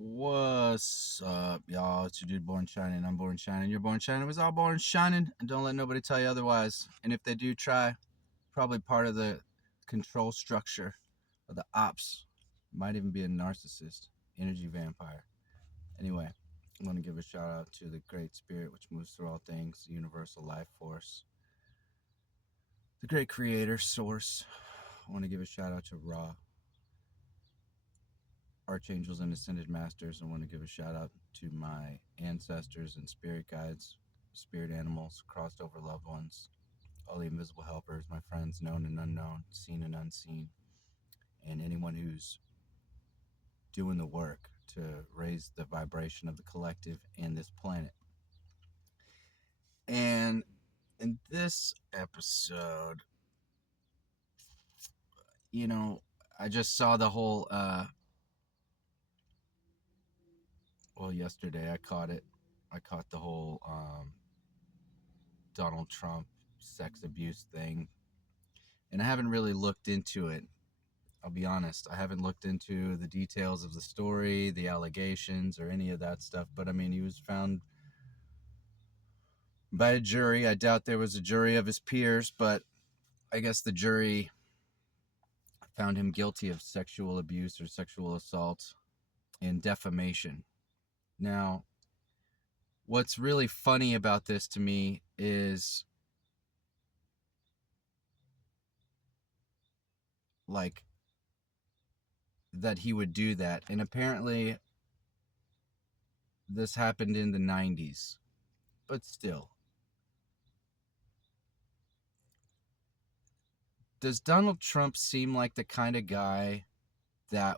What's up, y'all? It's your dude Born Shining. I'm Born Shining. You're Born Shining. Was all born shining. And don't let nobody tell you otherwise. And if they do try, probably part of the control structure of the ops. Might even be a narcissist, energy vampire. Anyway, I want to give a shout out to the Great Spirit, which moves through all things, the universal life force, the great creator source. I want to give a shout out to Ra, archangels and ascended masters. I want to give a shout out to my ancestors and spirit guides, spirit animals, crossed over loved ones, all the invisible helpers, my friends known and unknown, seen and unseen, and anyone who's doing the work to raise the vibration of the collective and this planet. And in this episode, I just saw the whole yesterday I caught it. I caught the whole Donald Trump sex abuse thing. And I haven't really looked into it. I'll be honest. I haven't looked into the details of the story, the allegations, or any of that stuff. But I mean, he was found by a jury. I doubt there was a jury of his peers, but I guess the jury found him guilty of sexual abuse or sexual assault and defamation. Now, what's really funny about this to me is like that he would do that. And apparently this happened in the 90s. But still, does Donald Trump seem like the kind of guy that,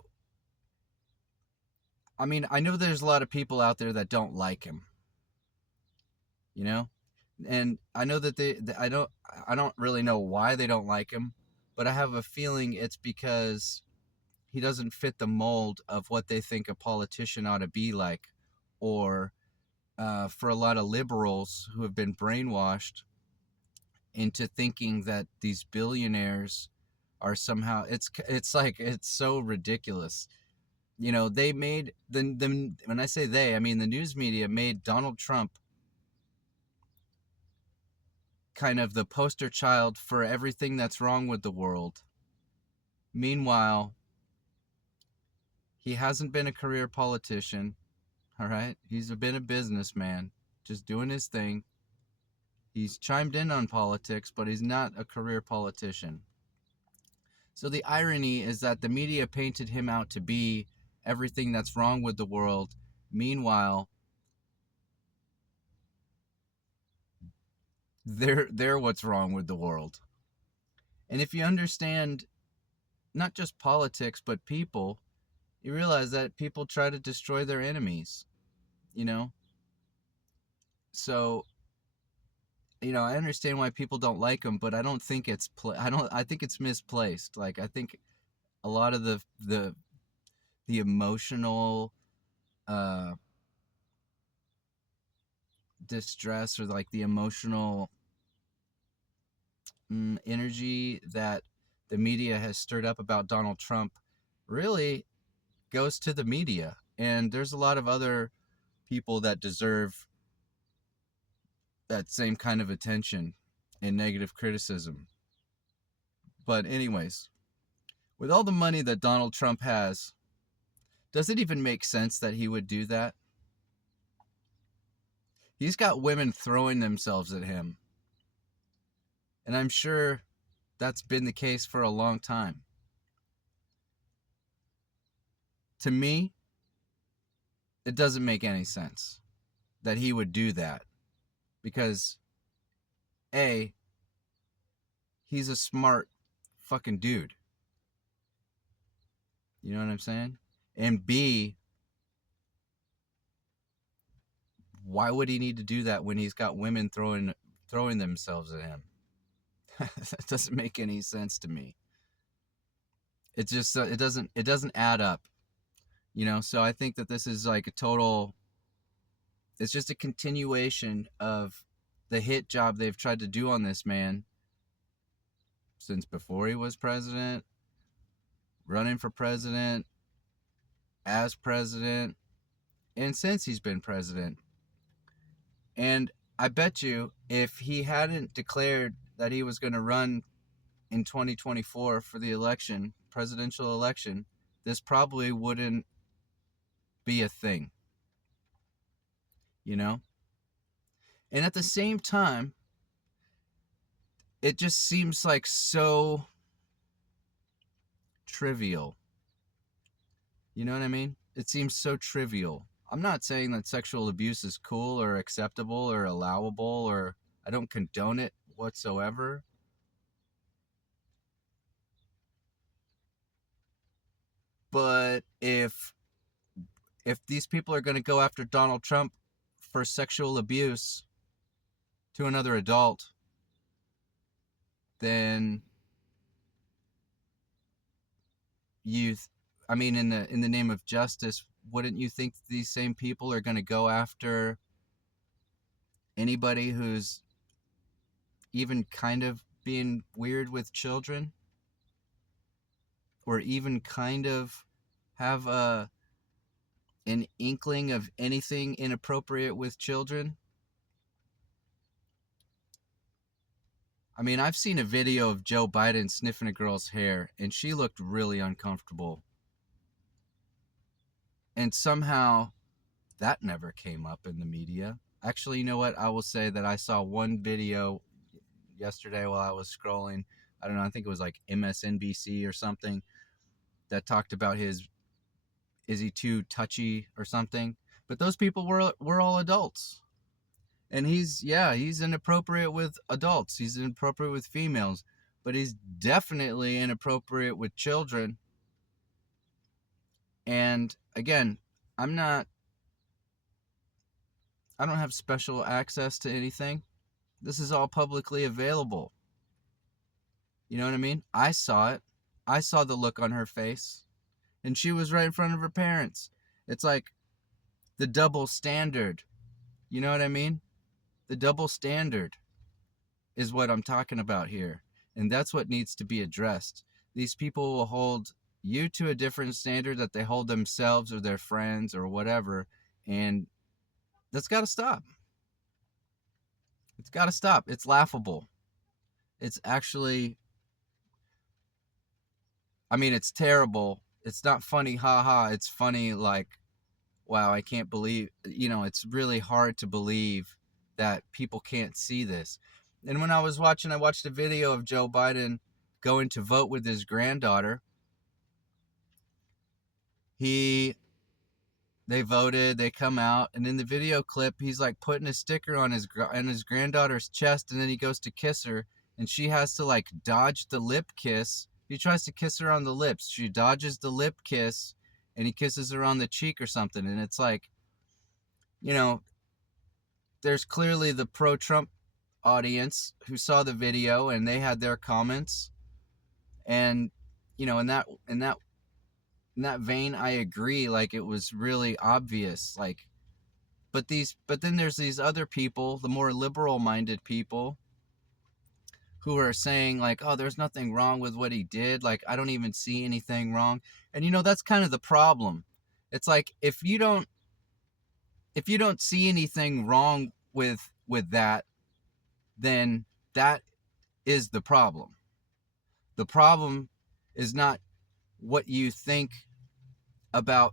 I mean, I know there's a lot of people out there that don't like him, and I know that I don't really know why they don't like him, but I have a feeling it's because he doesn't fit the mold of what they think a politician ought to be like, or for a lot of liberals who have been brainwashed into thinking that these billionaires are somehow, it's like, it's so ridiculous. They made the when I say they, I mean the news media made Donald Trump kind of the poster child for everything that's wrong with the world. Meanwhile, he hasn't been a career politician, all right? He's been a businessman, just doing his thing. He's chimed in on politics, but he's not a career politician. So the irony is that the media painted him out to be everything that's wrong with the world. Meanwhile, they're what's wrong with the world. And if you understand not just politics, but people, you realize that people try to destroy their enemies, So, I understand why people don't like him, but I don't think I think it's misplaced. Like, I think a lot of the emotional distress, or like the emotional energy that the media has stirred up about Donald Trump really goes to the media. And there's a lot of other people that deserve that same kind of attention and negative criticism. But anyways, with all the money that Donald Trump has, does it even make sense that he would do that? He's got women throwing themselves at him. And I'm sure that's been the case for a long time. To me, it doesn't make any sense that he would do that. Because, A, he's a smart fucking dude. You know what I'm saying? And B, why would he need to do that when he's got women throwing themselves at him? That doesn't make any sense to me. It just it doesn't add up. So I think that this is like it's just a continuation of the hit job they've tried to do on this man since before he was president, running for president, as president, and since he's been president. And I bet you if he hadn't declared that he was going to run in 2024 for the election, presidential election, this probably wouldn't be a thing, you know? And at the same time, it just seems like so trivial. You know what I mean? It seems so trivial. I'm not saying that sexual abuse is cool or acceptable or allowable, or I don't condone it whatsoever. But if these people are going to go after Donald Trump for sexual abuse to another adult, then I mean, in the name of justice, wouldn't you think these same people are going to go after anybody who's even kind of being weird with children, or even kind of have an inkling of anything inappropriate with children? I mean, I've seen a video of Joe Biden sniffing a girl's hair, and she looked really uncomfortable. And somehow that never came up in the media. Actually, you know what? I will say that I saw one video yesterday while I was scrolling. I don't know, I think it was like MSNBC or something, that talked about is he too touchy or something? But those people were all adults. And he's inappropriate with adults. He's inappropriate with females, but he's definitely inappropriate with children. And again, I don't have special access to anything. This is all publicly available. You know what I mean? I saw it. I saw the look on her face. And she was right in front of her parents. It's like the double standard. You know what I mean? The double standard is what I'm talking about here. And that's what needs to be addressed. These people will hold you to a different standard that they hold themselves or their friends or whatever. And that's got to stop. It's got to stop. It's laughable. It's actually, I mean, it's terrible. It's not funny, haha. It's funny, like, wow, I can't believe, it's really hard to believe that people can't see this. And when I watched a video of Joe Biden going to vote with his granddaughter. They voted, they come out, and in the video clip, he's like putting a sticker on his granddaughter's chest, and then he goes to kiss her, and she has to like dodge the lip kiss. He tries to kiss her on the lips. She dodges the lip kiss, and he kisses her on the cheek or something. And it's like, there's clearly the pro-Trump audience who saw the video, and they had their comments. And, in that vein, I agree. Like, it was really obvious. Like, but then there's these other people, the more liberal-minded people, who are saying like, oh, there's nothing wrong with what he did. Like, I don't even see anything wrong. And that's kind of the problem. It's like, if you don't see anything wrong with that, then that is the problem. The problem is not what you think about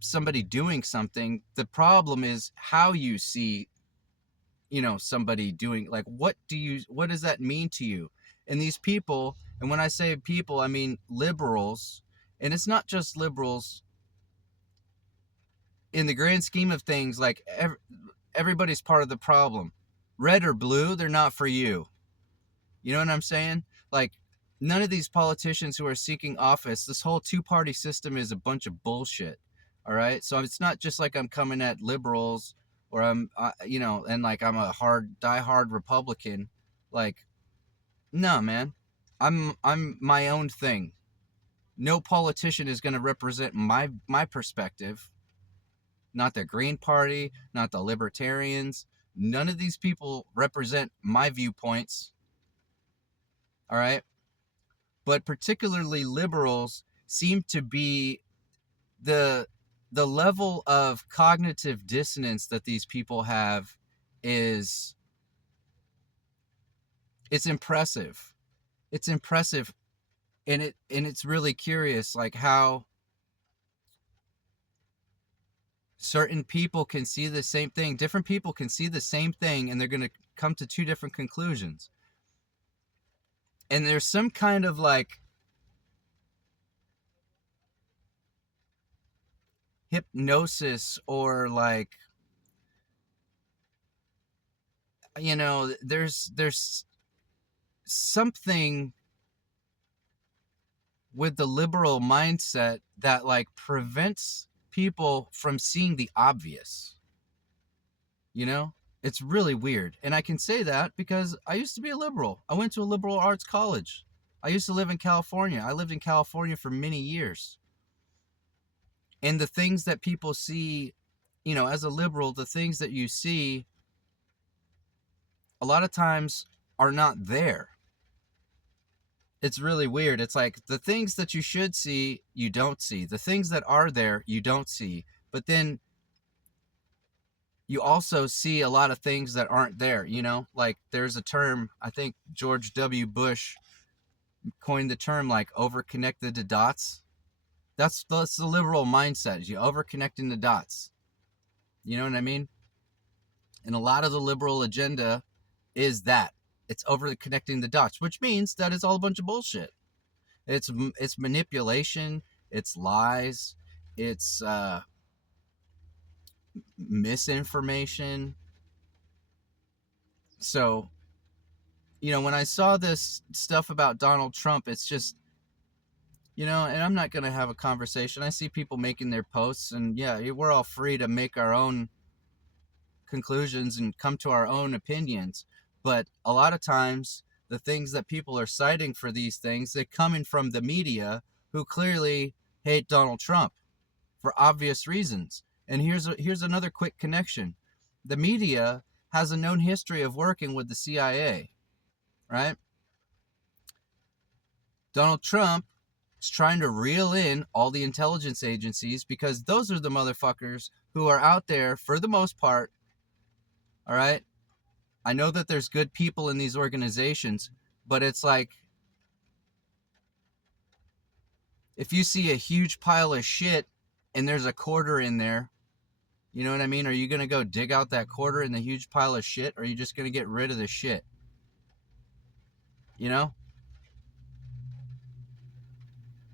somebody doing something. The problem is how you see, somebody doing, like, what does that mean to you? And these people, and when I say people, I mean liberals, and it's not just liberals. In the grand scheme of things, like, everybody's part of the problem. Red or blue, they're not for you. You know what I'm saying? Like, none of these politicians who are seeking office, this whole two-party system is a bunch of bullshit. All right? So it's not just like I'm coming at liberals, or I'm, and like I'm a die-hard Republican. Like, no, man. I'm my own thing. No politician is going to represent my perspective. Not the Green Party, not the Libertarians. None of these people represent my viewpoints. All right? But particularly liberals seem to be the the level of cognitive dissonance that these people have is, it's impressive. It's impressive, and it's really curious, like how certain people can see the same thing. Different people can see the same thing, and they're going to come to two different conclusions. And there's some kind of like hypnosis, or like, there's something with the liberal mindset that like prevents people from seeing the obvious. You know, it's really weird. And I can say that because I used to be a liberal. I went to a liberal arts college. I used to live in California. I lived in California for many years. And the things that people see, as a liberal, the things that you see a lot of times are not there. It's really weird. It's like the things that you should see, you don't see. The things that are there, you don't see. But then you also see a lot of things that aren't there, Like there's a term, I think George W. Bush coined the term, like over-connected the dots. That's the liberal mindset. You over-connecting the dots. You know what I mean? And a lot of the liberal agenda is that. It's over-connecting the dots, which means that it's all a bunch of bullshit. It's manipulation. It's lies. It's misinformation. So, when I saw this stuff about Donald Trump, it's just, and I'm not going to have a conversation. I see people making their posts, and yeah, we're all free to make our own conclusions and come to our own opinions. But a lot of times, the things that people are citing for these things, they're coming from the media, who clearly hate Donald Trump for obvious reasons. And here's another quick connection. The media has a known history of working with the CIA, right? Donald Trump is trying to reel in all the intelligence agencies, because those are the motherfuckers who are out there for the most part, all right? I know that there's good people in these organizations, but it's like, if you see a huge pile of shit and there's a quarter in there, you know what I mean? Are you going to go dig out that quarter in the huge pile of shit, or are you just going to get rid of the shit?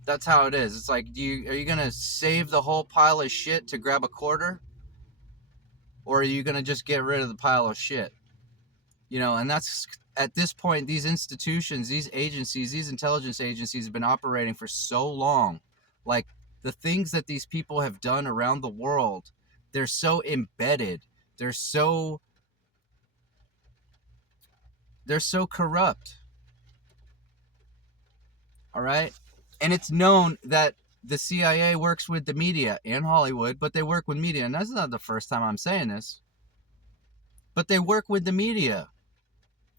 That's how it is. It's like, are you going to save the whole pile of shit to grab a quarter? Or are you going to just get rid of the pile of shit? And that's, at this point, these institutions, these agencies, these intelligence agencies have been operating for so long. Like, the things that these people have done around the world, they're so embedded. They're so corrupt. All right? And it's known that the CIA works with the media in Hollywood, but they work with media. And that's not the first time I'm saying this. But they work with the media.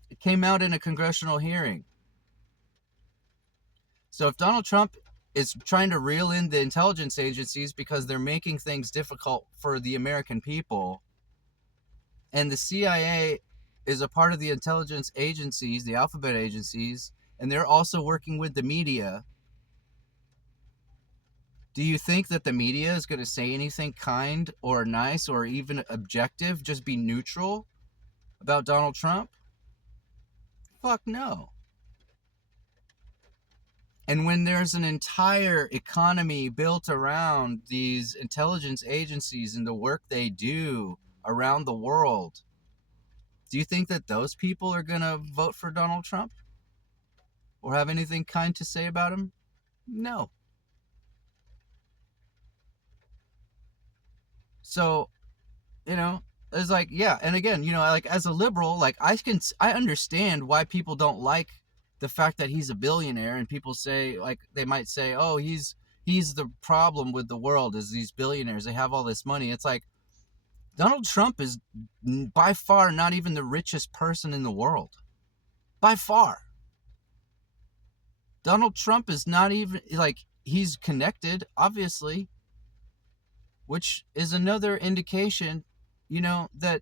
It came out in a congressional hearing. So if Donald Trump is trying to reel in the intelligence agencies because they're making things difficult for the American people, and the CIA is a part of the intelligence agencies, the alphabet agencies, and they're also working with the media, do you think that the media is going to say anything kind or nice or even objective, just be neutral about Donald Trump? Fuck no. And when there's an entire economy built around these intelligence agencies and the work they do around the world, do you think that those people are going to vote for Donald Trump or have anything kind to say about him? No. So, it's like, yeah. And again, like, as a liberal, like, I understand why people don't like the fact that he's a billionaire, and people say, like, they might say, oh, he's the problem with the world, is these billionaires, they have all this money. It's like, Donald Trump is by far not even the richest person in the world. By far. Donald Trump is not even, like, he's connected, obviously. which is another indication, that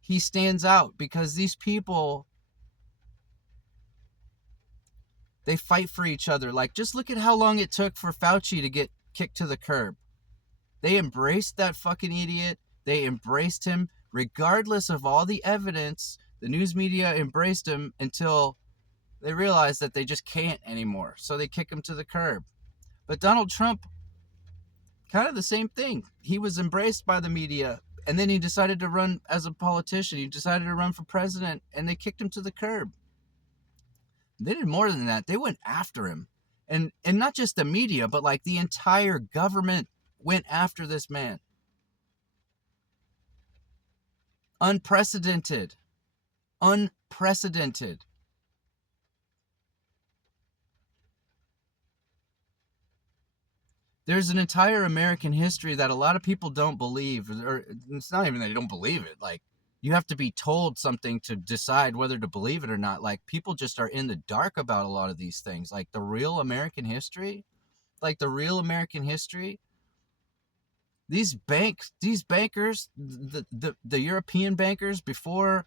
he stands out, because these people, they fight for each other. Like, just look at how long it took for Fauci to get kicked to the curb. They embraced that fucking idiot. They embraced him regardless of all the evidence. The news media embraced him until they realized that they just can't anymore. So they kick him to the curb. But Donald Trump, kind of the same thing. He was embraced by the media, and then he decided to run as a politician. He decided to run for president, and they kicked him to the curb. They did more than that. They went after him. And not just the media, but like the entire government went after this man. Unprecedented. Unprecedented. There's an entire American history that a lot of people don't believe, or it's not even that you don't believe it. Like, you have to be told something to decide whether to believe it or not. Like, people just are in the dark about a lot of these things. Like the real American history, these bankers, the European bankers, before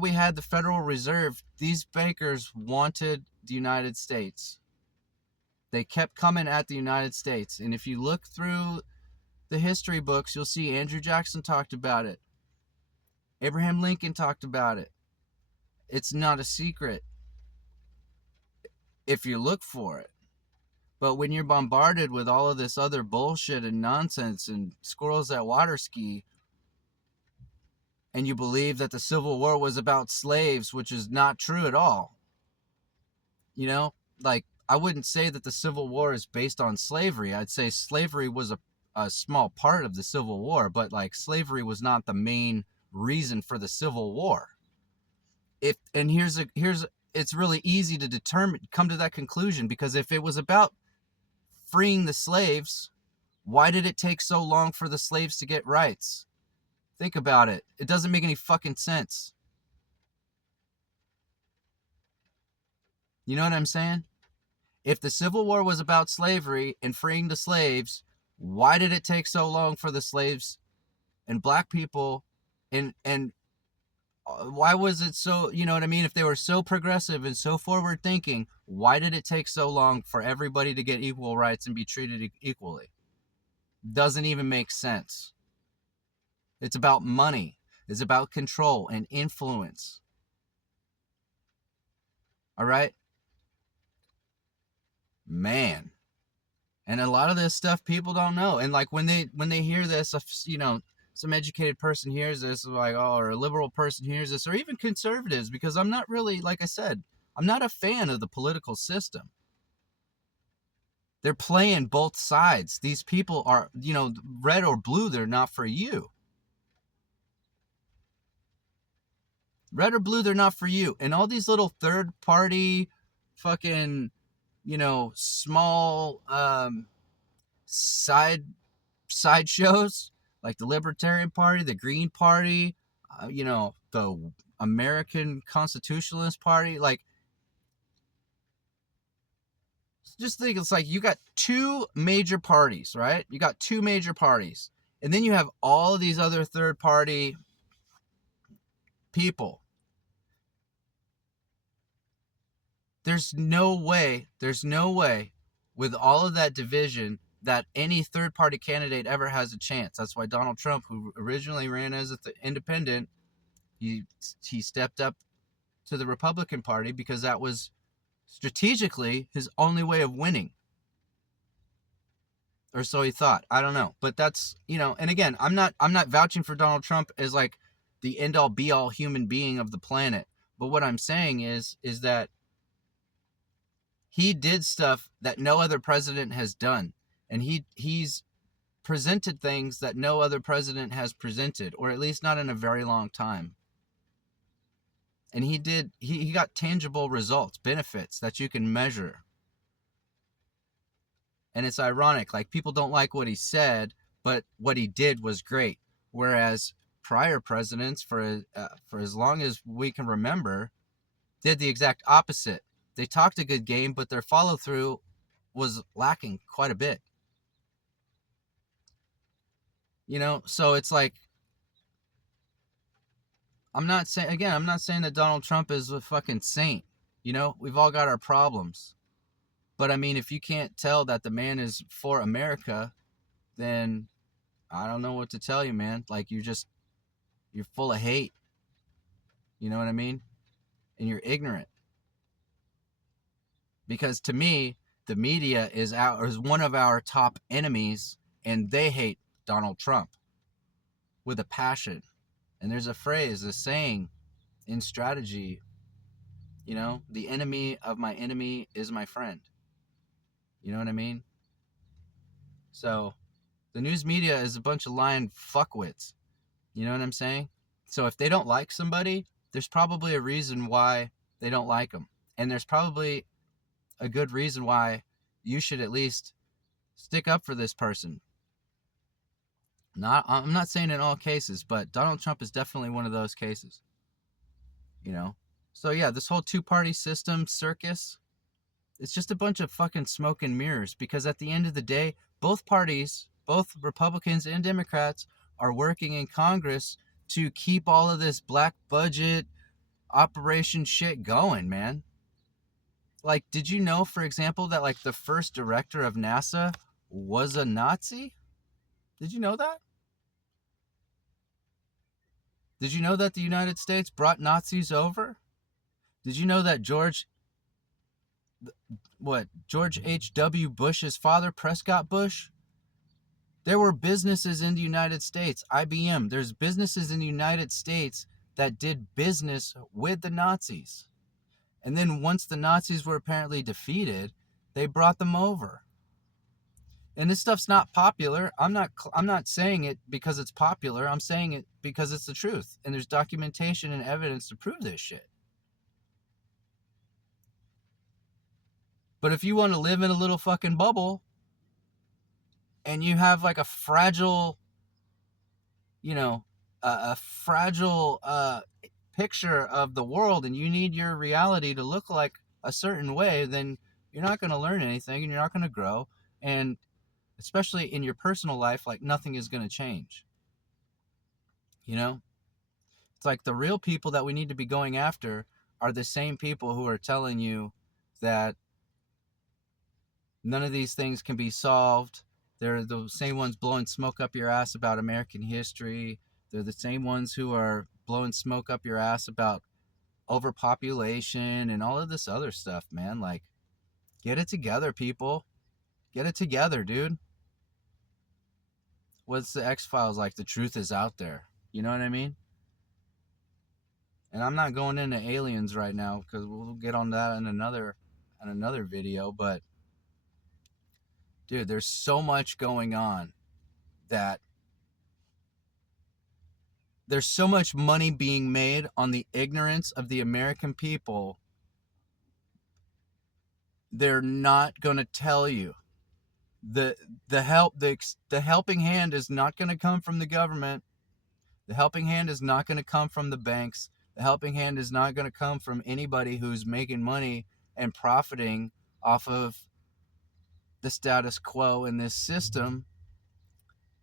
we had the Federal Reserve, these bankers wanted the United States. They kept coming at the United States. And if you look through the history books, you'll see Andrew Jackson talked about it. Abraham Lincoln talked about it. It's not a secret if you look for it. But when you're bombarded with all of this other bullshit and nonsense and squirrels at water ski, and you believe that the Civil War was about slaves, which is not true at all. Like, I wouldn't say that the Civil War is based on slavery. I'd say slavery was a small part of the Civil War, but like slavery was not the main reason for the Civil War. It's really easy to come to that conclusion, because if it was about freeing the slaves, why did it take so long for the slaves to get rights? Think about it. It doesn't make any fucking sense. You know what I'm saying? If the Civil War was about slavery and freeing the slaves, why did it take so long for the slaves and black people, and why was it so, you know what I mean? If they were so progressive and so forward thinking, why did it take so long for everybody to get equal rights and be treated equally? Doesn't even make sense. It's about money. It's about control and influence. All right? Man. And a lot of this stuff people don't know. And like when they hear this, some educated person hears this, like, oh, or a liberal person hears this, or even conservatives, because I'm not really, like I said, I'm not a fan of the political system. They're playing both sides. These people are, red or blue, they're not for you. Red or blue, they're not for you. And all these little third party fucking, small side shows, like the Libertarian Party, the Green Party, the American Constitutionalist Party. Like, just think, it's like you got two major parties, right? You got two major parties. And then you have all of these other third party people. There's no way with all of that division that any third party candidate ever has a chance. That's why Donald Trump, who originally ran as an independent, he stepped up to the Republican Party, because that was strategically his only way of winning. Or so he thought. I don't know. But that's, and again, I'm not vouching for Donald Trump as like the end all be all human being of the planet. But what I'm saying is that he did stuff that no other president has done. And he's presented things that no other president has presented, or at least not in a very long time. And he got tangible results, benefits that you can measure. And it's ironic, like, people don't like what he said, but what he did was great. Whereas prior presidents, for as long as we can remember, did the exact opposite. They talked a good game, but their follow through was lacking quite a bit. So it's like, I'm not saying that Donald Trump is a fucking saint. We've all got our problems. But I mean, if you can't tell that the man is for America, then I don't know what to tell you, man. Like, you're full of hate. You know what I mean? And you're ignorant. Because to me, the media is one of our top enemies, and they hate Donald Trump with a passion. And there's a saying in strategy, the enemy of my enemy is my friend. You know what I mean? So the news media is a bunch of lying fuckwits. You know what I'm saying? So if they don't like somebody, there's probably a reason why they don't like them. And there's probably a good reason why you should at least stick up for this person. I'm not saying in all cases, but Donald Trump is definitely one of those cases. So yeah, this whole two-party system circus, it's just a bunch of fucking smoke and mirrors, because at the end of the day, both parties, both Republicans and Democrats, are working in Congress to keep all of this black budget operation shit going, man. Like, did you know, for example, that like the first director of NASA was a Nazi? Did you know that? Did you know that the United States brought Nazis over? Did you know that George H.W. Bush's father, Prescott Bush? There were businesses in the United States, IBM. There's businesses in the United States that did business with the Nazis. And then once the Nazis were apparently defeated, they brought them over. And this stuff's not popular. I'm not saying it because it's popular. I'm saying it because it's the truth. And there's documentation and evidence to prove this shit. But if you want to live in a little fucking bubble and you have like a fragile, a fragile picture of the world, and you need your reality to look like a certain way, then you're not going to learn anything and you're not going to grow. And especially in your personal life, like, nothing is going to change. It's like the real people that we need to be going after are the same people who are telling you that none of these things can be solved. They're the same ones blowing smoke up your ass about American history. They're the same ones who are blowing smoke up your ass about overpopulation and all of this other stuff, man. Like, get it together, people. Get it together, dude. What's the X-Files like? The truth is out there. You know what I mean? And I'm not going into aliens right now, because we'll get on that in another video. But dude, there's so much going on that there's so much money being made on the ignorance of the American people. They're not going to tell you. The helping hand is not going to come from the government. The helping hand is not going to come from the banks. The helping hand is not going to come from anybody who's making money and profiting off of the status quo in this system,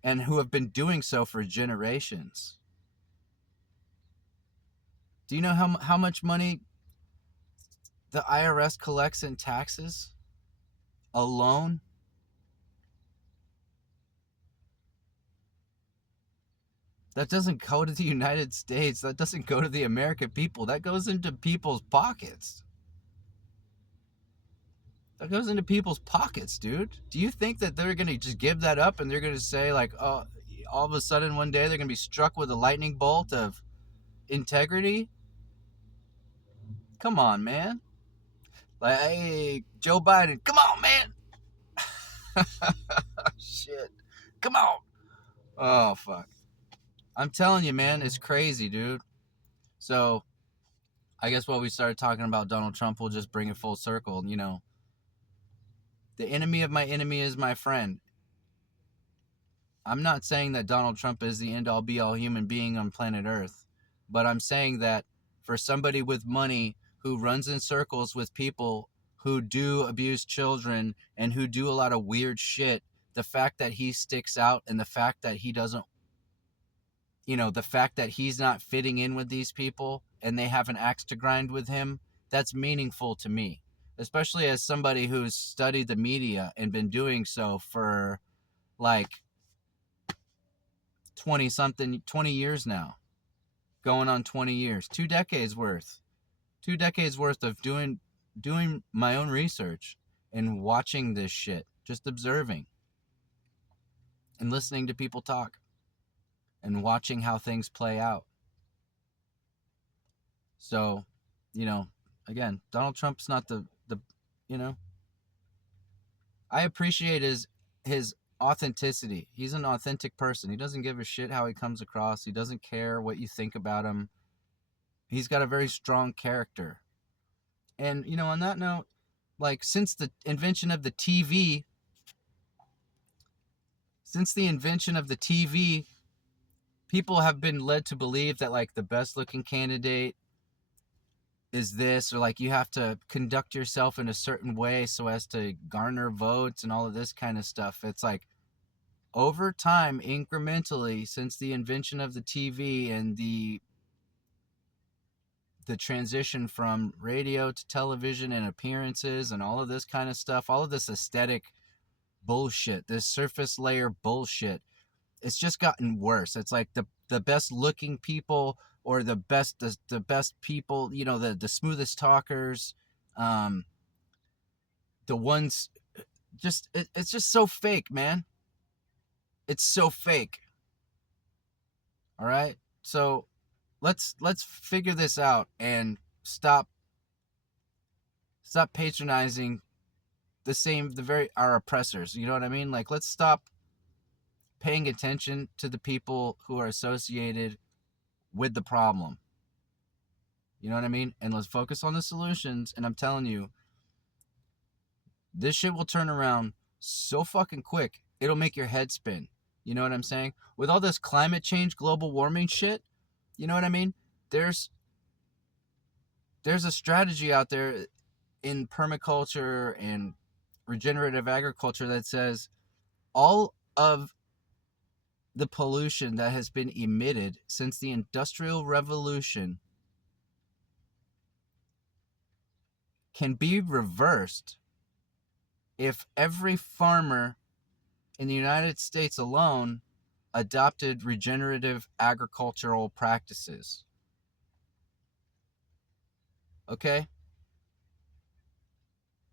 and who have been doing so for generations. Do you know how much money the IRS collects in taxes alone? That doesn't go to the United States. That doesn't go to the American people. That goes into people's pockets. That goes into people's pockets, dude. Do you think that they're going to just give that up and they're going to say, like, oh, all of a sudden one day they're going to be struck with a lightning bolt of integrity? Come on, man. Like, hey, Joe Biden, come on, man. Shit. Come on. Oh, fuck. I'm telling you, man, it's crazy, dude. So, I guess while we started talking about Donald Trump, we'll just bring it full circle. The enemy of my enemy is my friend. I'm not saying that Donald Trump is the end-all be-all human being on planet Earth, but I'm saying that for somebody with money who runs in circles with people who do abuse children and who do a lot of weird shit, the fact that he sticks out and the fact that he doesn't the fact that he's not fitting in with these people and they have an axe to grind with him, that's meaningful to me, especially as somebody who's studied the media and been doing so for like 20 years now, going on 20 years, 2 decades worth of doing my own research and watching this shit, just observing and listening to people talk and watching how things play out. So, again, Donald Trump's not the I appreciate his authenticity. He's an authentic person. He doesn't give a shit how he comes across. He doesn't care what you think about him. He's got a very strong character. And, on that note, like since the invention of the TV, people have been led to believe that like the best looking candidate is this, or like you have to conduct yourself in a certain way so as to garner votes and all of this kind of stuff. It's like over time, incrementally, since the invention of the TV and the transition from radio to television and appearances and all of this kind of stuff, all of this aesthetic bullshit, this surface layer bullshit, it's just gotten worse. It's like the best looking people, or the best people, the smoothest talkers, the ones, it's just so fake, man. It's so fake. All right, so let's figure this out and stop patronizing our oppressors. You know what I mean? Like, let's stop paying attention to the people who are associated with the problem. You know what I mean? And let's focus on the solutions. And I'm telling you, this shit will turn around so fucking quick. It'll make your head spin. You know what I'm saying? With all this climate change, global warming shit, you know what I mean? There's a strategy out there in permaculture and regenerative agriculture that says all of the pollution that has been emitted since the Industrial Revolution can be reversed if every farmer in the United States alone adopted regenerative agricultural practices. Okay?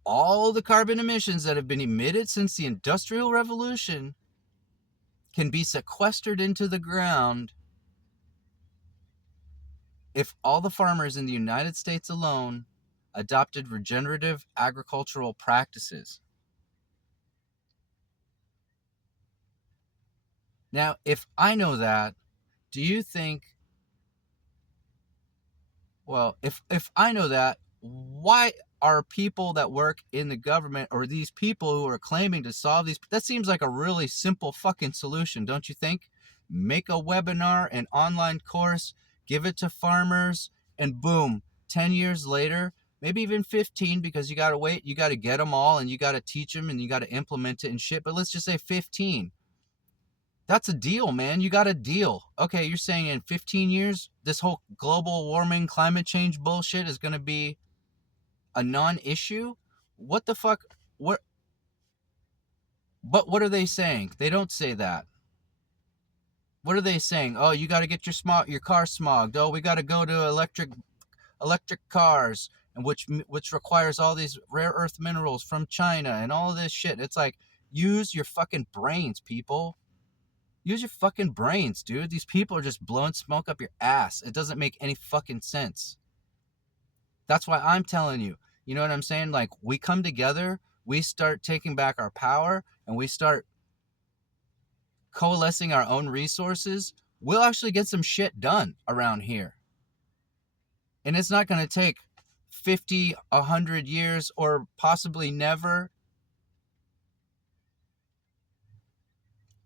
All the carbon emissions that have been emitted since the Industrial Revolution can be sequestered into the ground if all the farmers in the United States alone adopted regenerative agricultural practices. Now, if I know that, do you think, well, if I know that, why are people that work in the government, or these people who are claiming to solve these, that seems like a really simple fucking solution, don't you think? Make a webinar, an online course, give it to farmers, and boom, 10 years later, maybe even 15, because you got to wait, you got to get them all, and you got to teach them, and you got to implement it and shit, but let's just say 15. That's a deal, man. You got a deal. Okay, you're saying in 15 years, this whole global warming, climate change bullshit is going to be a non-issue? What the fuck? But what are they saying? They don't say that. What are they saying? Oh, you got to get your car smogged. Oh, we got to go to electric cars, and which requires all these rare earth minerals from China and all of this shit. It's like, use your fucking brains, people. Use your fucking brains, dude. These people are just blowing smoke up your ass. It doesn't make any fucking sense. That's why I'm telling you. You know what I'm saying? Like, we come together, we start taking back our power, and we start coalescing our own resources, we'll actually get some shit done around here. And it's not going to take 50, 100 years, or possibly never.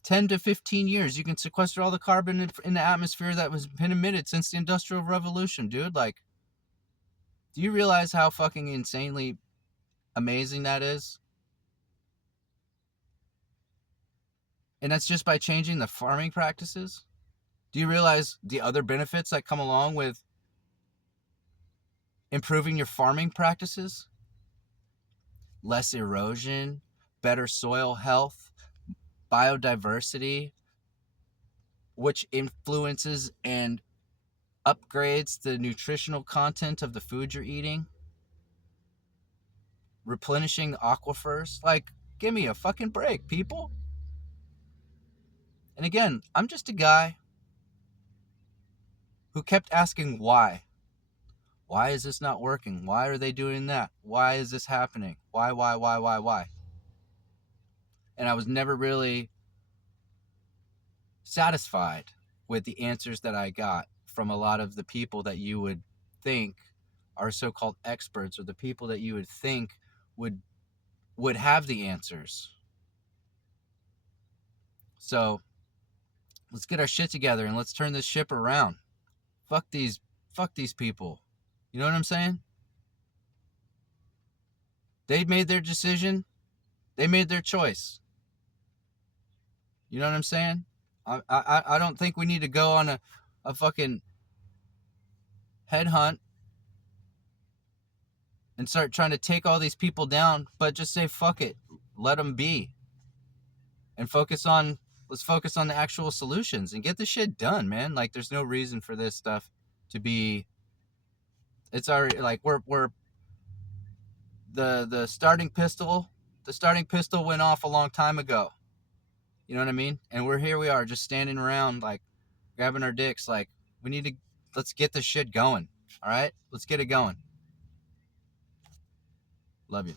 10 to 15 years, you can sequester all the carbon in the atmosphere that was been emitted since the Industrial Revolution, dude. Like, do you realize how fucking insanely amazing that is? And that's just by changing the farming practices. Do you realize the other benefits that come along with improving your farming practices? Less erosion, better soil health, biodiversity, which influences and upgrades the nutritional content of the food you're eating, replenishing the aquifers. Like, give me a fucking break, people. And again, I'm just a guy who kept asking why. Why is this not working? Why are they doing that? Why is this happening? Why? And I was never really satisfied with the answers that I got from a lot of the people that you would think are so-called experts, or the people that you would think would have the answers. So let's get our shit together and let's turn this ship around. Fuck these people. You know what I'm saying? They made their decision. They made their choice. You know what I'm saying? I don't think we need to go on a fucking headhunt and start trying to take all these people down, but just say fuck it. Let them be. And let's focus on the actual solutions and get the shit done, man. Like, there's no reason for this stuff to be, it's already, like, we're the starting pistol went off a long time ago. You know what I mean? And we are just standing around, like, grabbing our dicks, like, let's get this shit going. All right? Let's get it going. Love you.